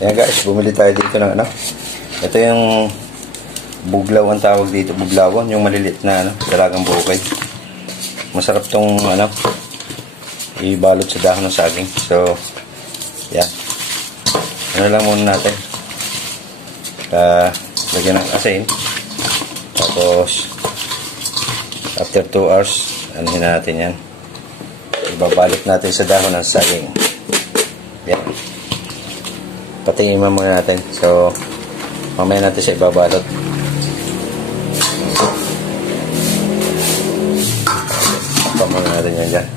Ayan guys, bumili tayo dito ng ano. Ito yung buglaw ang tawag dito. Buglawan, yung malilit na ano, dalagang bukid. Masarap tong ano, ibalot sa dahon ng saging. So, yan. Ano lang muna natin. Lagyan ng asin. Tapos, after 2 hours, anuhin natin yan. Ibabalot natin sa dahon ng saging. Yan. Patingin muna natin. So, mamaya natin siya ibabalot. Pamana natin yan dyan.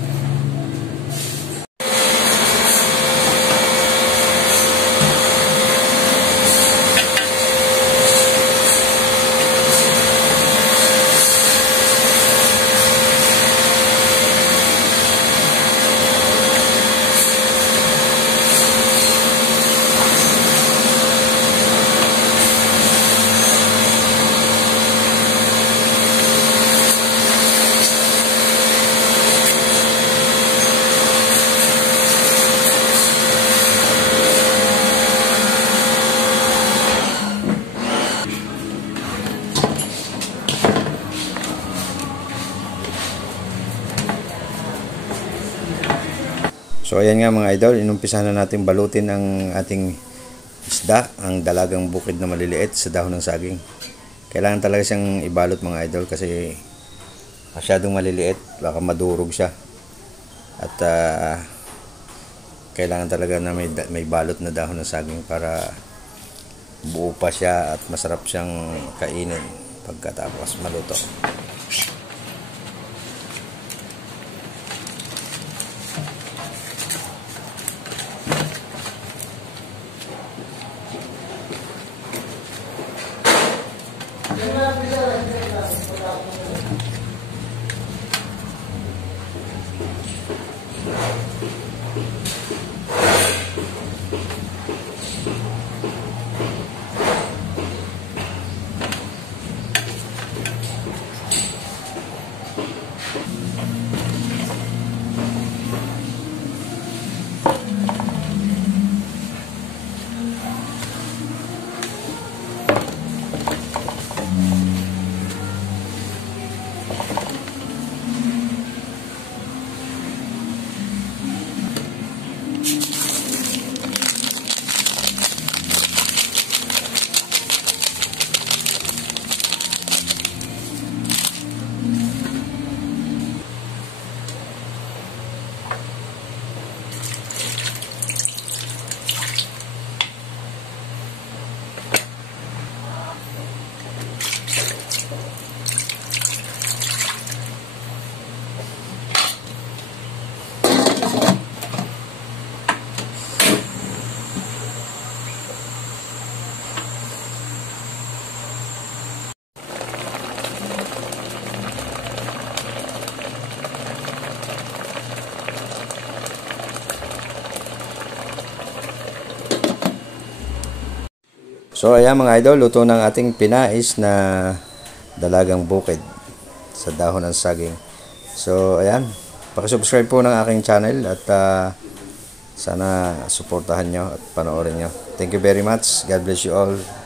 So ayan nga mga idol, inumpisahan na natin balutin ang ating isda, ang dalagang bukid na maliliit sa dahon ng saging. Kailangan talaga siyang ibalot mga idol kasi masyadong maliliit, baka madurog siya. At kailangan talaga na may balot na dahon ng saging para buo pa siya at masarap siyang kainin pagkatapos maluto. So ayan mga idol, luto ng ating pinais na dalagang bukid sa dahon ng saging. So ayan, paki-subscribe po ng aking channel at sana suportahan nyo at panoorin nyo. Thank you very much. God bless you all.